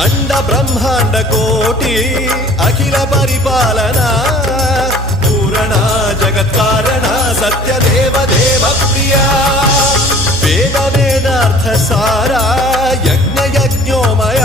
అండ బ్రహ్మాండ కోటి అఖిల పరిపాలన పూరణ జగత్కారణ సత్యదేవ దేవ ప్రియా వేద వేదార్థ సారా యజ్ఞ యజ్ఞోమయ